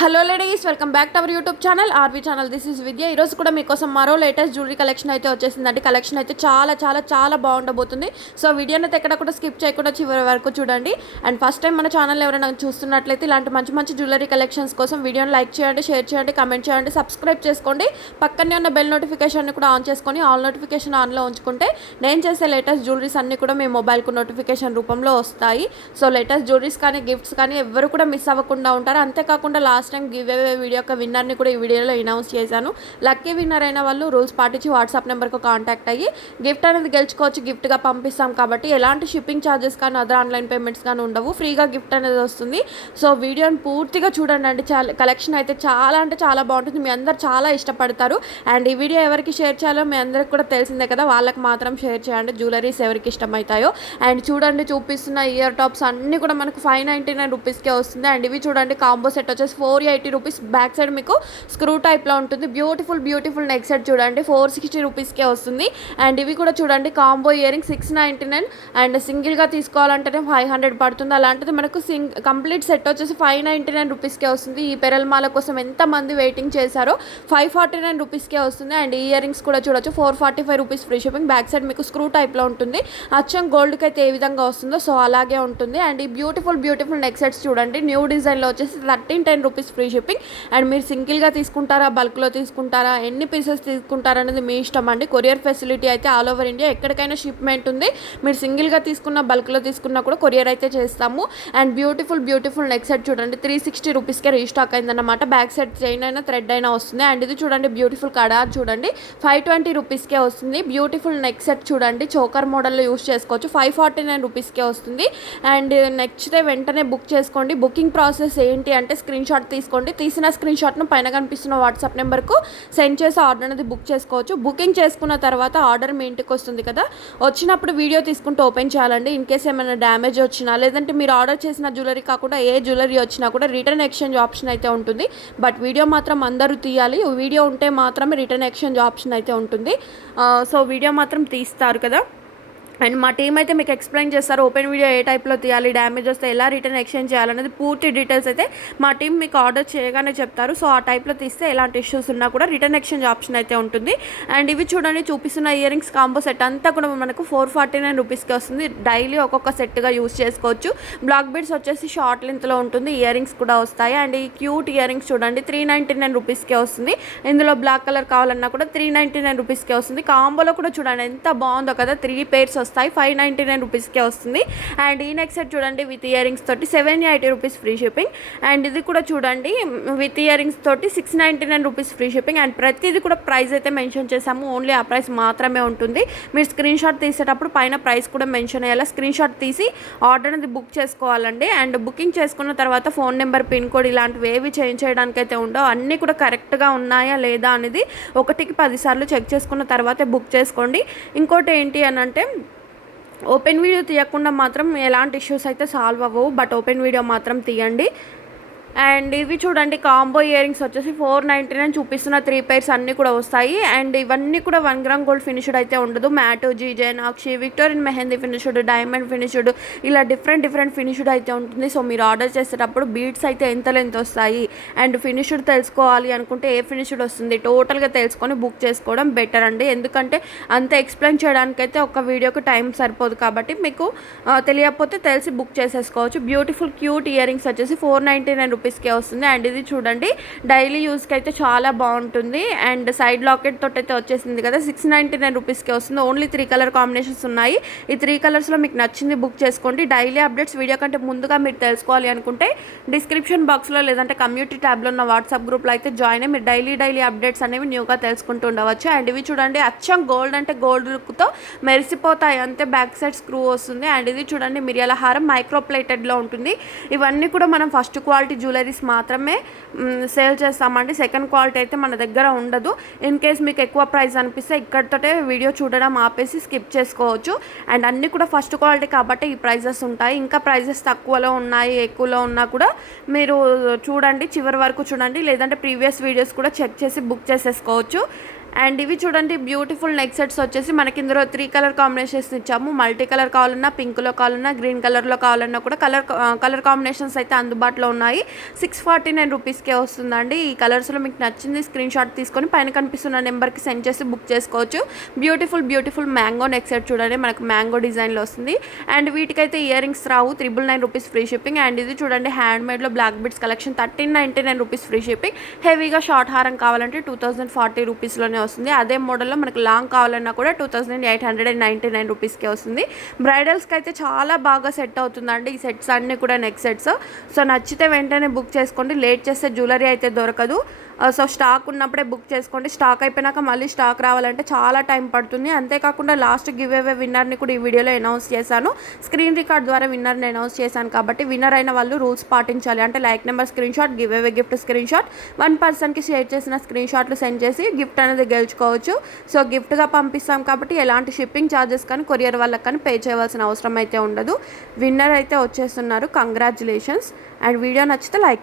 Hello ladies, welcome back to our YouTube channel RV channel. This is Vidya. ఈరోజు కూడా మీకోసం మరో లేటెస్ట్ జ్యువెలరీ కలెక్షన్ అయితే వచ్చేసిందండి. కలెక్షన్ అయితే చాలా చాలా చాలా బాగుండబోతుంది. సో వీడియోని అయితే ఎక్కడ కూడా స్కిప్ చేయకుండా చివరి వరకు చూడండి. అండ్ ఫస్ట్ టైం మన ఛానల్ ఎవరైనా చూస్తున్నట్లయితే ఇలాంటి మంచి మంచి జ్యువెలరీ కలెక్షన్స్ కోసం వీడియోని లైక్ చేయండి, షేర్ చేయండి, కమెంట్ చేయండి, సబ్స్క్రైబ్ చేసుకోండి. పక్కనే ఉన్న బెల్ నోటిఫికేషన్ని కూడా ఆన్ చేసుకొని ఆల్ నోటిఫికేషన్ ఆన్లో ఉంచుకుంటే నేను చేసే లేటెస్ట్ జ్యువెలరీస్ అన్నీ కూడా మీ మొబైల్కు నోటిఫికేషన్ రూపంలో వస్తాయి. సో లేటెస్ట్ జ్యువెలరీస్ కానీ గిఫ్ట్స్ కానీ ఎవరు కూడా మిస్ అవ్వకుండా ఉంటారు. అంతేకాకుండా last time give away video యొక్క విన్నర్ని కూడా ఈ వీడియోలో అనౌన్స్ చేశాను. లక్కీ విన్నర్ అయిన వాళ్ళు రూల్స్ పాటించి వాట్సాప్ నెంబర్కు కాంటాక్ట్ అయ్యి గిఫ్ట్ అనేది గెలుచుకోవచ్చు. గిఫ్ట్గా పంపిస్తాం కాబట్టి ఎలాంటి షిప్పింగ్ ఛార్జెస్ కానీ అదర్ ఆన్లైన్ పేమెంట్స్ కానీ ఉండవు. ఫ్రీగా గిఫ్ట్ అనేది వస్తుంది. సో వీడియోని పూర్తిగా చూడండి అండి. కలెక్షన్ అయితే చాలా అంటే చాలా బాగుంటుంది. మీ అందరు చాలా ఇష్టపడతారు. అండ్ ఈ వీడియో ఎవరికి షేర్ చేయాలో మీ అందరికి కూడా తెలిసిందే కదా, వాళ్ళకి మాత్రం షేర్ చేయండి. జ్యువెలరీస్ ఎవరికి ఇష్టమవుతాయో. అండ్ చూడండి, చూపిస్తున్న ఇయర్ టాప్స్ అన్నీ కూడా మనకు 599 రూపీస్కే వస్తుంది. అండ్ ఇవి చూడండి, కాంబో సెట్ వచ్చేసి 480 రూపీస్. బ్యాక్ సైడ్ మీకు స్క్రూ టైప్లో ఉంటుంది. బ్యూటిఫుల్ నెక్ సెట్ చూడండి 460 రూపీస్కే వస్తుంది. అండ్ ఇవి కూడా చూడండి, కాంబో ఇయర్ రింగ్ 699. అండ్ సింగిల్గా తీసుకోవాలంటేనే 500 పడుతుంది. అలాంటిది మనకు కంప్లీట్ సెట్ వచ్చేసి 599 రూపీస్కే వస్తుంది. ఈ పెరల్మాల కోసం ఎంతమంది వెయిటింగ్ చేశారో 549 రూపీస్కే వస్తుంది. అండ్ ఇయర్ రింగ్స్ కూడా చూడొచ్చు 445 rupees free shipping. Back side మీకు స్క్రూ టైప్లో ఉంటుంది. అచ్చం గోల్డ్కి అయితే ఏ విధంగా వస్తుందో సో అలాగే ఉంటుంది. అండ్ ఈ బ్యూటిఫుల్ నెక్ సెట్స్ చూడండి, న్యూ డిజైన్లో వచ్చేసి 1310 రూపీస్ ఫ్రీ షిప్పింగ్. అండ్ మీరు సింగిల్గా తీసుకుంటారా, బల్క్లో తీసుకుంటారా, ఎన్ని పీసెస్ తీసుకుంటారా అనేది మీ ఇష్టం అండి. కొరియర్ ఫెసిలిటీ అయితే ఆల్ ఓవర్ ఇండియా ఎక్కడికైనా షిప్మెంట్ ఉంది. మీరు సింగిల్గా తీసుకున్న, బల్క్లో తీసుకున్నా కూడా కొరియర్ అయితే చేస్తాము. అండ్ బ్యూటిఫుల్ నెక్ సెట్ చూడండి 360 రూపీస్కే రీస్టాక్ అయిందన్నమాట. బ్యాక్ సైడ్ చైన్ అయినా థ్రెడ్ అయినా వస్తుంది. అండ్ ఇది చూడండి, బ్యూటిఫుల్ కడార్ చూడండి 520 రూపీస్కే వస్తుంది. బ్యూటిఫుల్ నెక్ సెట్ చూడండి, చోకర్ మోడల్లో యూస్ చేసుకోవచ్చు. 549 రూపీస్కే వస్తుంది. అండ్ నెక్స్ట్ వెంటనే బుక్ చేసుకోండి. బుకింగ్ ప్రాసెస్ ఏంటి అంటే స్క్రీన్ షాట్ తీసుకోండి. తీసిన స్క్రీన్ షాట్ను పైన కనిపిస్తున్న వాట్సాప్ నెంబర్కు సెండ్ చేసి ఆర్డర్ అనేది బుక్ చేసుకోవచ్చు. బుకింగ్ చేసుకున్న తర్వాత ఆర్డర్ మీ ఇంటికి వస్తుంది కదా, వచ్చినప్పుడు వీడియో తీసుకుంటూ ఓపెన్ చేయాలండి. ఇన్ కేస్ ఏమైనా డ్యామేజ్ వచ్చినా, లేదంటే మీరు ఆర్డర్ చేసిన జ్యువెలరీ కాకుండా ఏ జ్యువెలరీ వచ్చినా కూడా రిటర్న్ ఎక్స్చేంజ్ ఆప్షన్ అయితే ఉంటుంది. బట్ వీడియో మాత్రం అందరూ తీయాలి. వీడియో ఉంటే మాత్రమే రిటర్న్ ఎక్స్చేంజ్ ఆప్షన్ అయితే ఉంటుంది. సో వీడియో మాత్రం తీస్తారు కదా. అండ్ మా టీం అయితే మీకు ఎక్స్ప్లెయిన్ చేస్తారు. ఓపెన్ వీడియో ఏ టైప్లో తీయాలి, డ్యామేజ్ వస్తే ఎలా రిటర్న్ ఎక్స్చేంజ్ చేయాలనేది పూర్తి డీటెయిల్స్ అయితే మా టీం మీకు ఆర్డర్ చేయగానే చెప్తారు. సో ఆ టైప్లో తీస్తే ఎలాంటి ఇష్యూస్ ఉన్నా కూడా రిటర్న్ ఎక్స్చేంజ్ ఆప్షన్ అయితే ఉంటుంది. అండ్ ఇవి చూడండి, చూపిస్తున్న ఇయర్ రింగ్స్ కాంబో సెట్ అంతా కూడా మనకు 449 రూపీస్కి వస్తుంది. డైలీ ఒక్కొక్క సెట్గా యూస్ చేసుకోవచ్చు. బ్లాక్ బీడ్స్ వచ్చేసి షార్ట్ లెంత్లో ఉంటుంది. ఇయర్ రింగ్స్ కూడా వస్తాయి. అండ్ ఈ క్యూట్ ఇయర్ రింగ్స్ చూడండి 399 రూపీస్కే వస్తుంది. ఇందులో బ్లాక్ కలర్ కావాలన్నా కూడా 399 రూపీస్కే వస్తుంది. కాంబోలో కూడా చూడండి ఎంత బాగుందో కదా, 3 పేర్స్ వస్తాయి. 599 రూపీస్కే వస్తుంది. అండ్ ఈ నెక్ సెట్ చూడండి విత్ ఇయర్ రింగ్స్ తోటి 780 రూపీస్ ఫ్రీ షిప్పింగ్. అండ్ ఇది కూడా చూడండి విత్ ఇయర్ రింగ్స్ తోటి 699 రూపీస్ ఫ్రీ షిప్పింగ్. అండ్ ప్రతిదీ కూడా ప్రైస్ అయితే మెన్షన్ చేసాము. ఓన్లీ ఆ ప్రైస్ మాత్రమే ఉంటుంది. మీరు స్క్రీన్ షాట్ తీసేటప్పుడు పైన ప్రైస్ కూడా మెన్షన్ అయ్యేలా స్క్రీన్ షాట్ తీసి ఆర్డర్ అనేది బుక్ చేసుకోవాలండి. అండ్ బుకింగ్ చేసుకున్న తర్వాత ఫోన్ నెంబర్, పిన్ కోడ్ ఇలాంటివి ఏవి చేంజ్ చేయడానికి అయితే ఉండవు. అన్నీ కూడా కరెక్ట్గా ఉన్నాయా లేదా అనేది 1కి 10 సార్లు చెక్ చేసుకున్న తర్వాతే బుక్ చేసుకోండి. ఇంకోటి ఏంటి అని అంటే, ఓపెన్ వీడియో తీయకుండా మాత్రం ఎలాంటి ఇష్యూస్ అయితే సాల్వ్ అవ్వవు. బట్ ఓపెన్ వీడియో మాత్రం తీయండి. అండ్ ఇవి చూడండి, కాంబో ఇయర్ రింగ్స్ వచ్చేసి 499 చూపిస్తున్న 3 పేర్స్ అన్నీ కూడా వస్తాయి. అండ్ ఇవన్నీ కూడా 1 గ్రామ్ గోల్డ్ ఫినిష్డ్ అయితే ఉండదు. మ్యాటో, జీజెనాక్షి, Victorian mehndi finished, diamond finished, ఇలా డిఫరెంట్ ఫినిష్డ్ అయితే ఉంటుంది. సో మీరు ఆర్డర్ చేసేటప్పుడు బీడ్స్ అయితే ఎంత లెంత్ వస్తాయి అండ్ ఫినిష్డ్ తెలుసుకోవాలి అనుకుంటే ఏ ఫినిష్డ్ వస్తుంది టోటల్గా తెలుసుకొని బుక్ చేసుకోవడం బెటర్ అండి. ఎందుకంటే అంత ఎక్స్ప్లెయిన్ చేయడానికైతే ఒక వీడియోకి టైం సరిపోదు. కాబట్టి మీకు తెలియకపోతే తెలిసి బుక్ చేసేసుకోవచ్చు. బ్యూటిఫుల్ క్యూట్ ఇయర్ రింగ్స్ వచ్చేసి 499 రూపీస్కే వస్తుంది. అండ్ ఇది చూడండి, డైలీ యూస్కి అయితే చాలా బాగుంటుంది. అండ్ సైడ్ లాకెట్ తోటి అయితే వచ్చేసింది కదా, 699 రూపీస్కే వస్తుంది. ఓన్లీ 3 కలర్ కాంబినేషన్స్ ఉన్నాయి. ఈ 3 కలర్స్లో మీకు నచ్చింది బుక్ చేసుకోండి. డైలీ అప్డేట్స్ వీడియో కంటే ముందుగా మీరు తెలుసుకోవాలి అనుకుంటే డిస్క్రిప్షన్ బాక్స్లో లేదంటే కమ్యూనిటీ ట్యాబ్లో ఉన్న వాట్సాప్ గ్రూప్లో అయితే జాయిన్ అయ్యి మీరు డైలీ అప్డేట్స్ అనేవి న్యూగా తెలుసుకుంటూ ఉండవచ్చు. అండ్ ఇవి చూడండి, అచ్చం గోల్డ్ అంటే గోల్డ్ లుక్తో మెరిసిపోతాయి అంతే. బ్యాక్ సైడ్ స్క్రూ వస్తుంది. అండ్ ఇది చూడండి, మిరియాల హారం మైక్రో ప్లేటెడ్లో ఉంటుంది. ఇవన్నీ కూడా మనం ఫస్ట్ క్వాలిటీ జ్యువెలరీస్ మాత్రమే సేల్ చేస్తామండి. సెకండ్ క్వాలిటీ అయితే మన దగ్గర ఉండదు. ఇన్ కేస్ మీకు ఎక్కువ ప్రైస్ అనిపిస్తే ఇక్కడితోటే వీడియో చూడడం ఆపేసి స్కిప్ చేసుకోవచ్చు. అండ్ అన్నీ కూడా ఫస్ట్ క్వాలిటీ కాబట్టి ఈ ప్రైజెస్ ఉంటాయి. ఇంకా ప్రైజెస్ తక్కువలో ఉన్నాయి, ఎక్కువలో ఉన్నా కూడా మీరు చూడండి, చివరి వరకు చూడండి. లేదంటే ప్రీవియస్ వీడియోస్ కూడా చెక్ చేసి బుక్ చేసేసుకోవచ్చు. అండ్ ఇవి చూడండి బ్యూటిఫుల్ నెక్ సెట్స్ వచ్చేసి మనకి ఇందులో 3 కలర్ కాంబినేషన్స్ ఇచ్చాము. మల్టీ కలర్ కావాలన్నా, పింక్లో కావాలన్నా, గ్రీన్ కలర్లో కావాలన్నా కూడా కలర్ కాంబినేషన్స్ అయితే అందుబాటులో ఉన్నాయి. 649 రూపీస్కే వస్తుందండి. ఈ కలర్స్లో మీకు నచ్చింది స్క్రీన్ షాట్ తీసుకొని పైన కనిపిస్తున్న నెంబర్కి సెండ్ చేసి బుక్ చేసుకోవచ్చు. బ్యూటిఫుల్ మ్యాంగో నెక్ సెట్ చూడండి, మనకు మ్యాంగో డిజైన్లో వస్తుంది. అండ్ వీటికైతే ఇయర్ రింగ్స్ రావు, 999 రూపీస్ ఫ్రీ షిప్పింగ్. అండ్ ఇది చూడండి హ్యాండ్మేడ్లో black bits collection, 1399 rupees free shipping. హెవీగా షార్ట్ హారం కావాలంటే 2040 రూపీస్లోనే వస్తుంది. అదే మోడల్లో మనకు లాంగ్ కావాలన్నా కూడా 2899 రూపీస్కే వస్తుంది. బ్రైడల్స్కి అయితే చాలా బాగా సెట్ అవుతుందండి ఈ సెట్స్ అన్నీ కూడా, నెక్ సెట్స్. సో నచ్చితే వెంటనే బుక్ చేసుకోండి, లేట్ చేస్తే జ్యువెలరీ అయితే దొరకదు. సో స్టాక్ ఉన్నప్పుడే బుక్ చేసుకోండి. స్టాక్ అయిపోయినాక మళ్ళీ స్టాక్ రావాలంటే చాలా టైం పడుతుంది. అంతేకాకుండా లాస్ట్ గివ్ అవే విన్నర్ని కూడా ఈ వీడియోలో అనౌన్స్ చేశాను. స్క్రీన్ రికార్డ్ ద్వారా విన్నర్ని అనౌన్స్ చేశాను కాబట్టి విన్నర్ అయిన వాళ్ళు రూల్స్ పాటించాలి. అంటే like number screen shot, give away gift screen shot, 1 పర్సన్కి షేర్ చేసిన స్క్రీన్ షాట్లు సెండ్ చేసి గిఫ్ట్ అనేది గెలుచుకోవచ్చు. సో గిఫ్ట్గా పంపిస్తాం కాబట్టి ఎలాంటి షిప్పింగ్ ఛార్జెస్ కానీ కొరియర్ వాళ్ళకి కానీ పే చేయవలసిన అవసరం అయితే ఉండదు. విన్నర్ అయితే వచ్చేస్తున్నారు, కంగ్రాచులేషన్స్. అండ్ వీడియో నచ్చితే లైక్